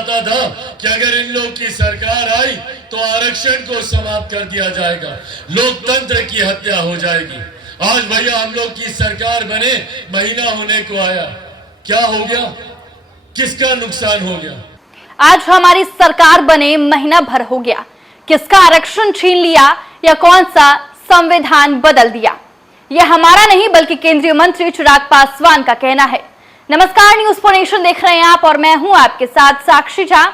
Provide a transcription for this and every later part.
आता था कि अगर इन लोग की सरकार आई तो आरक्षण को समाप्त कर दिया जाएगा, लोकतंत्र की हत्या हो जाएगी। आज भैया हम लोग की सरकार बने महीना होने को आया, क्या हो गया, किसका नुकसान हो गया? आज हमारी सरकार बने महीना भर हो गया, किसका आरक्षण छीन लिया या कौन सा संविधान बदल दिया? यह हमारा नहीं बल्कि केंद्रीय मंत्री चिराग पासवान का कहना है। नमस्कार, न्यूज फॉर नेशन देख रहे हैं आप और मैं हूं आपके साथ साक्षी झा।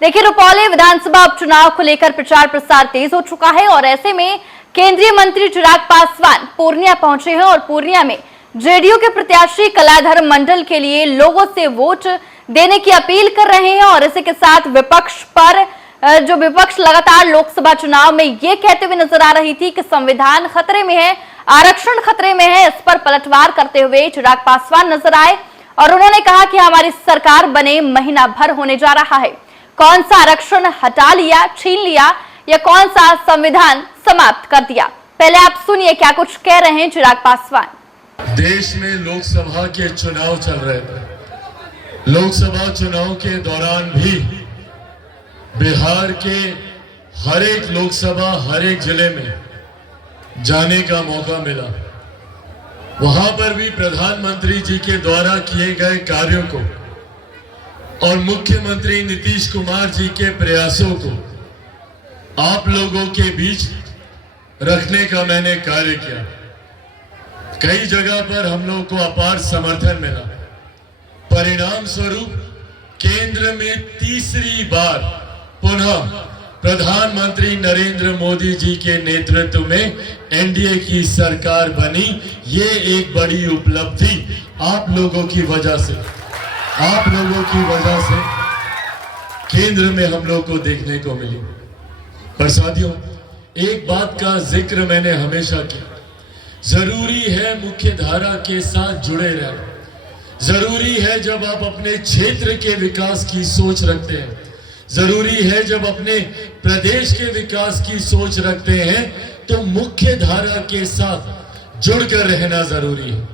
देखिए, रुपौली विधानसभा उपचुनाव को लेकर प्रचार प्रसार तेज हो चुका है और ऐसे में केंद्रीय मंत्री चिराग पासवान पूर्णिया पहुंचे हैं और पूर्णिया में जेडीयू के प्रत्याशी कलाधर मंडल के लिए लोगों से वोट देने की अपील कर रहे हैं और इसी के साथ विपक्ष लगातार लोकसभा चुनाव में ये कहते हुए नजर आ रही थी कि संविधान खतरे में है, आरक्षण खतरे में है। इस पर पलटवार करते हुए चिराग पासवान नजर आए और उन्होंने कहा कि हमारी सरकार बने महीना भर होने जा रहा है, कौन सा आरक्षण हटा लिया, छीन लिया या कौन सा संविधान समाप्त कर दिया। पहले आप सुनिए क्या कुछ कह रहे हैं चिराग पासवान। देश में लोकसभा के चुनाव चल रहे थे, लोकसभा चुनाव के दौरान भी बिहार के हर एक लोकसभा हर एक जिले में जाने का मौका मिला। वहां पर भी प्रधानमंत्री जी के द्वारा किए गए कार्यों को और मुख्यमंत्री नीतीश कुमार जी के प्रयासों को आप लोगों के बीच रखने का मैंने कार्य किया। कई जगह पर हम लोगों को अपार समर्थन मिला। परिणाम स्वरूप केंद्र में तीसरी बार पुनः प्रधानमंत्री नरेंद्र मोदी जी के नेतृत्व में एनडीए की सरकार बनी। ये एक बड़ी उपलब्धि आप लोगों की वजह से केंद्र में हम लोग को देखने को मिली। पर साथियों, एक बात का जिक्र मैंने हमेशा किया, जरूरी है मुख्य धारा के साथ जुड़े रहना। जरूरी है जब आप अपने क्षेत्र के विकास की सोच रखते हैं, जरूरी है जब अपने प्रदेश के विकास की सोच रखते हैं तो मुख्य धारा के साथ जुड़कर रहना जरूरी है।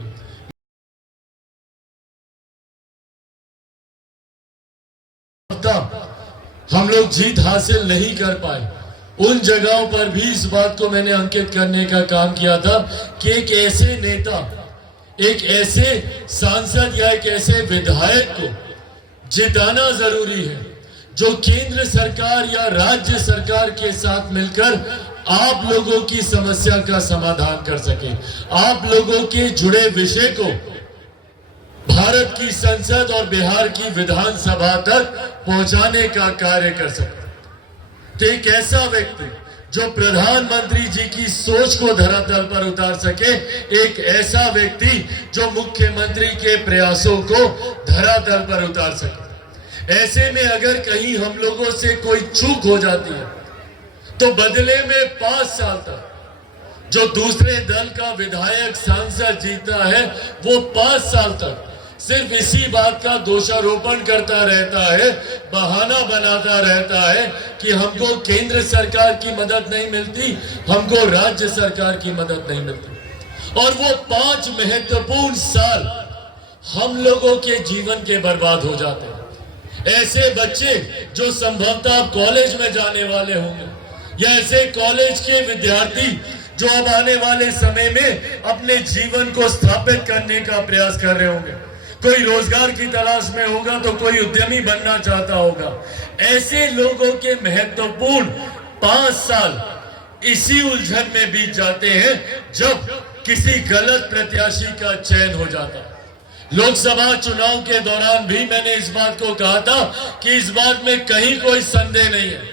हम लोग जीत हासिल नहीं कर पाए, उन जगहों पर भी इस बात को मैंने अंकित करने का काम किया था कि एक ऐसे नेता, एक ऐसे सांसद या एक ऐसे विधायक को जिताना जरूरी है जो केंद्र सरकार या राज्य सरकार के साथ मिलकर आप लोगों की समस्या का समाधान कर सके, आप लोगों के जुड़े विषय को भारत की संसद और बिहार की विधानसभा तक पहुंचाने का कार्य कर सके। तो एक ऐसा व्यक्ति जो प्रधानमंत्री जी की सोच को धरातल पर उतार सके, एक ऐसा व्यक्ति जो मुख्यमंत्री के प्रयासों को धरातल पर उतार सके। ऐसे में अगर कहीं हम लोगों से कोई चूक हो जाती है तो बदले में 5 साल तक जो दूसरे दल का विधायक सांसद जीता है वो 5 साल तक सिर्फ इसी बात का दोषारोपण करता रहता है, बहाना बनाता रहता है कि हमको केंद्र सरकार की मदद नहीं मिलती, हमको राज्य सरकार की मदद नहीं मिलती। और वो 5 महत्वपूर्ण साल हम लोगों के जीवन के बर्बाद हो जाते हैं। ऐसे बच्चे जो संभवतः कॉलेज में जाने वाले होंगे या ऐसे कॉलेज के विद्यार्थी जो अब आने वाले समय में अपने जीवन को स्थापित करने का प्रयास कर रहे होंगे, कोई रोजगार की तलाश में होगा तो कोई उद्यमी बनना चाहता होगा। ऐसे लोगों के महत्वपूर्ण 5 साल इसी उलझन में बीत जाते हैं जब किसी गलत प्रत्याशी का चयन हो जाता है। लोकसभा चुनाव के दौरान भी मैंने इस बात को कहा था कि इस बात में कहीं कोई संदेह नहीं है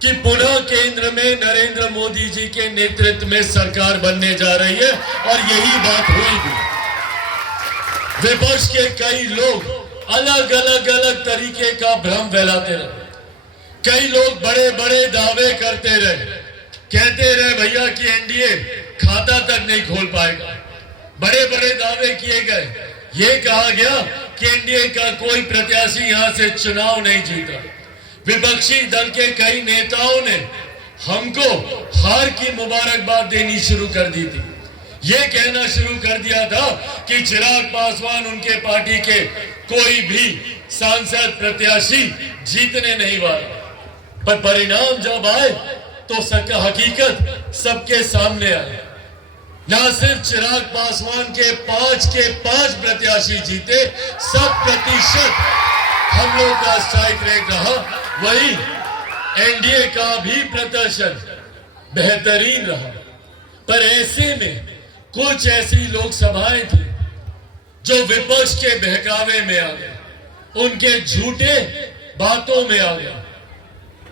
कि पुनः केंद्र में नरेंद्र मोदी जी के नेतृत्व में सरकार बनने जा रही है और यही बात हुई भी। विपक्ष के कई लोग अलग अलग तरीके का भ्रम फैलाते रहे। कई लोग बड़े बड़े दावे करते रहे, कहते रहे भैया कि एनडीए खाता तक नहीं खोल पाएगा। बड़े बड़े दावे किए गए, ये कहा गया कि एनडीए का कोई प्रत्याशी यहां से चुनाव नहीं जीता। विपक्षी दल के कई नेताओं ने हमको हार की मुबारकबाद देनी शुरू कर दी थी। ये कहना शुरू कर दिया था कि चिराग पासवान उनके पार्टी के कोई भी सांसद प्रत्याशी जीतने नहीं वाला। पर परिणाम जब आए तो हकीकत सबके सामने आई। ना सिर्फ चिराग पासवान के 5 प्रत्याशी जीते, 100% हम लोग का स्ट्राइक रेट रहा। वही एनडीए का भी प्रदर्शन बेहतरीन रहा। पर ऐसे में कुछ ऐसी लोकसभाएं थी जो विपक्ष के बहकावे में आ गए, उनके झूठे बातों में आ गया।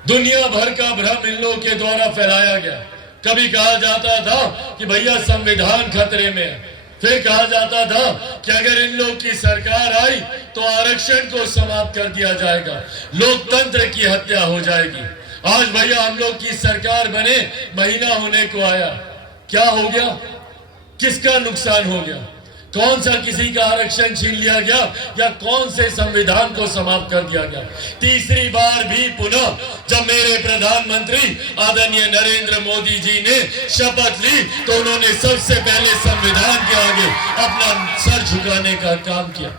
दुनिया भर का भ्रम इन लोगों के द्वारा फैलाया गया। कभी कहा जाता था कि भैया संविधान खतरे में है, फिर कहा जाता था कि अगर इन लोग की सरकार आई तो आरक्षण को समाप्त कर दिया जाएगा, लोकतंत्र की हत्या हो जाएगी। आज भैया हम लोग की सरकार बने महीना होने को आया, क्या हो गया? किसका नुकसान हो गया? कौन सा किसी का आरक्षण छीन लिया गया या कौन से संविधान को समाप्त कर दिया गया? तीसरी बार भी पुनः जब मेरे प्रधानमंत्री आदरणीय नरेंद्र मोदी जी ने शपथ ली तो उन्होंने सबसे पहले संविधान के आगे अपना सर झुकाने का काम किया।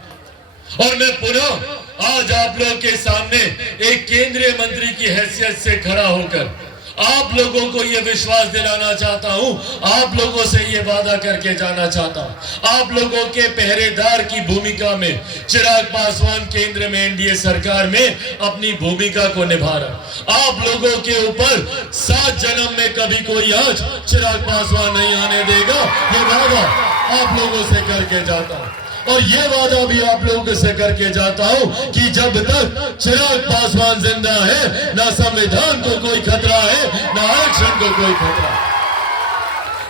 और मैं पुनः आज आप लोग के सामने एक केंद्रीय मंत्री की हैसियत से खड़ा होकर आप लोगों को यह विश्वास दिलाना चाहता हूं, आप लोगों से यह वादा करके जाना चाहता हूं, आप लोगों के पहरेदार की भूमिका में चिराग पासवान केंद्र में एनडीए सरकार में अपनी भूमिका को निभा रहा। आप लोगों के ऊपर 7 जन्म में कभी कोई आज चिराग पासवान नहीं आने देगा, ये वादा आप लोगों से करके जाता हूं। और ये वादा भी आप लोगों से करके जाता हूं कि जब तक चिराग पासवान जिंदा है, ना संविधान को कोई खतरा है, ना आरक्षण को कोई खतरा।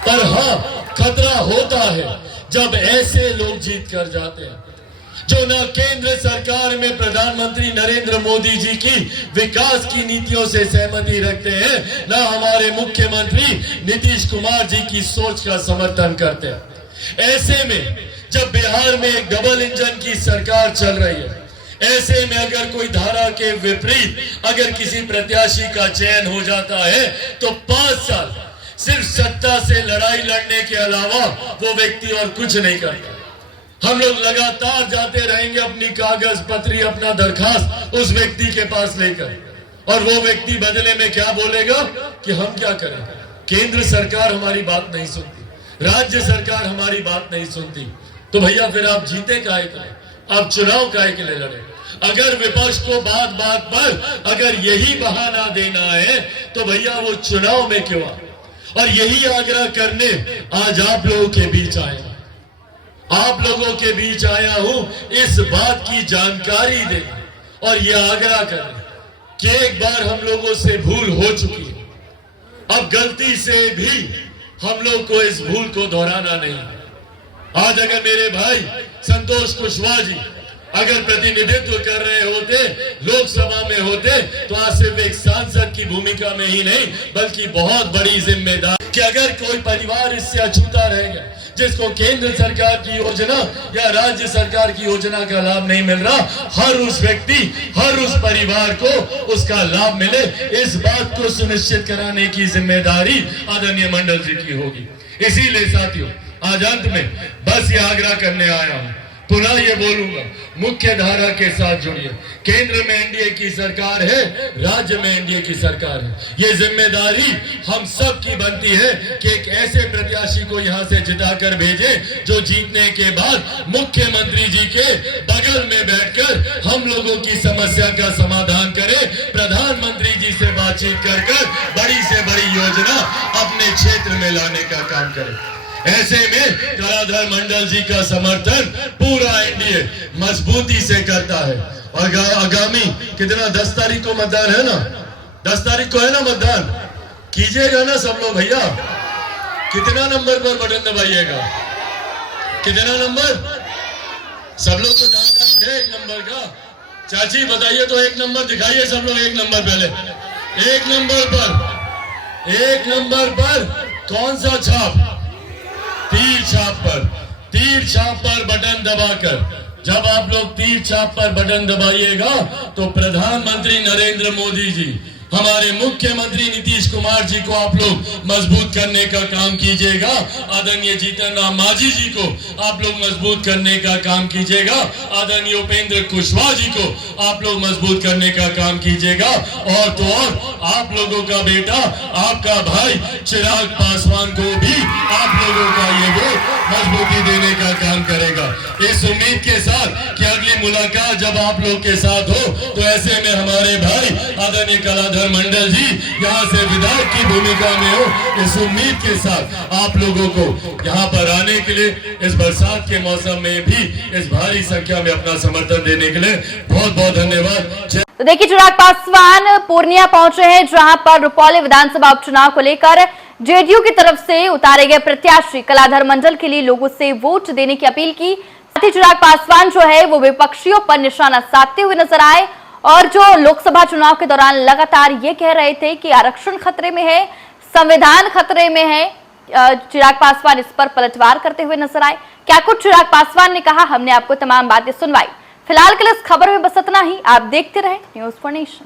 पर हाँ, खतरा होता है जब ऐसे लोग जीत कर जाते हैं जो ना केंद्र सरकार में प्रधानमंत्री नरेंद्र मोदी जी की विकास की नीतियों से सहमति रखते हैं, ना हमारे मुख्यमंत्री नीतीश कुमार जी की सोच का समर्थन करते हैं। ऐसे में जब बिहार में एक डबल इंजन की सरकार चल रही है, ऐसे में अगर कोई धारा के विपरीत अगर किसी प्रत्याशी का चयन हो जाता है तो 5 साल सिर्फ सत्ता से लड़ाई लड़ने के अलावा वो व्यक्ति और कुछ नहीं करता। हम लोग लगातार जाते रहेंगे अपनी कागज पत्री, अपना दरखास्त उस व्यक्ति के पास लेकर, और वो व्यक्ति बदले में क्या बोलेगा कि हम क्या करें, केंद्र सरकार हमारी बात नहीं सुनती, राज्य सरकार हमारी बात नहीं सुनती। तो भैया फिर आप जीते काहे के लिए? आप चुनाव काहे के लिए लड़े? अगर विपक्ष को बात बात पर अगर यही बहाना देना है तो भैया वो चुनाव में क्यों आए? और यही आग्रह करने आज आप लोगों के बीच आया, आप लोगों के बीच आया हूं इस बात की जानकारी दे और यह आग्रह करने कि एक बार हम लोगों से भूल हो चुकी है, अब गलती से भी हम लोग को इस भूल को दोहराना नहीं। आज अगर मेरे भाई संतोष कुशवाहा जी अगर प्रतिनिधित्व कर रहे होते, लोकसभा में होते, तो आज सिर्फ एक सांसद की भूमिका में ही नहीं बल्कि बहुत बड़ी जिम्मेदारी कि अगर कोई परिवार इससे अछूता रहेगा जिसको केंद्र सरकार की योजना या राज्य सरकार की योजना का लाभ नहीं मिल रहा, हर उस व्यक्ति, हर उस परिवार को उसका लाभ मिले, इस बात को सुनिश्चित कराने की जिम्मेदारी आदरणीय मंडल जी की होगी। इसीलिए साथियों, आज अंत में बस ये आग्रह करने आया हूं, पुनः ये बोलूंगा, मुख्य धारा के साथ जुड़िए। केंद्र में एनडीए की सरकार है, राज्य में एनडीए की सरकार है। ये जिम्मेदारी हम सब की बनती है कि एक ऐसे प्रत्याशी को यहां से जिताकर भेजे जो जीतने के बाद मुख्यमंत्री जी के बगल में बैठकर हम लोगों की समस्या का समाधान करे, प्रधानमंत्री जी से बातचीत कर बड़ी से बड़ी योजना अपने क्षेत्र में लाने का काम करे। ऐसे में कलाधर मंडल जी का समर्थन पूरा एनडीए मजबूती से करता है। और आगामी कितना 10 तारीख को मतदान है ना, 10 तारीख को है ना मतदान, कीजिएगा ना सब लोग भैया। कितना नंबर पर बटन दबाइएगा? कितना नंबर? सब लोग को जानकारी है 1 नंबर का? चाची बताइए तो 1 नंबर दिखाइए सब लोग, 1 नंबर पहले 1 नंबर पर, 1 नंबर पर कौन सा छाप? तीर छाप पर, तीर छाप पर बटन दबाकर जब आप लोग तीर छाप पर बटन दबाइएगा तो प्रधानमंत्री नरेंद्र मोदी जी हमारे मुख्यमंत्री नीतीश कुमार जी को आप लोग मजबूत करने का काम कीजिएगा। आदरणीय जीतन राम मांझी जी को आप लोग मजबूत करने का काम कीजिएगा। आदरणीय उपेंद्र कुशवाहा जी को आप लोग मजबूत करने का काम कीजिएगा। और तो और आप लोगों का बेटा, आपका भाई चिराग पासवान को भी आप लोगों का ये वोट मजबूती देने का काम करेगा। इस उम्मीद के साथ कि अगली मुलाकात जब आप लोग के साथ हो तो ऐसे में हमारे भाई आदरणीय कलाधर मंडल जी यहाँ से विधायक की भूमिका में हो, इस उम्मीद के साथ आप लोगों को यहाँ पर आने के लिए इस बरसात के मौसम में भी इस भारी संख्या में अपना समर्थन देने के लिए बहुत बहुत धन्यवाद। तो देखिए, चिराग पासवान पूर्णिया पहुंचे हैं, जहां पर रुपौली विधानसभा उपचुनाव को लेकर जेडीयू की तरफ से उतारे गए प्रत्याशी कलाधर मंडल के लिए लोगों से वोट देने की अपील की। साथ ही चिराग पासवान जो है वो विपक्षियों पर निशाना साधते हुए नजर आए और जो लोकसभा चुनाव के दौरान लगातार ये कह रहे थे कि आरक्षण खतरे में है, संविधान खतरे में है, चिराग पासवान इस पर पलटवार करते हुए नजर आए। क्या कुछ चिराग पासवान ने कहा, हमने आपको तमाम बातें सुनवाई। फिलहाल के लिए इस खबर में बस इतना ही। आप देखते रहे न्यूज़ फॉर नेशन।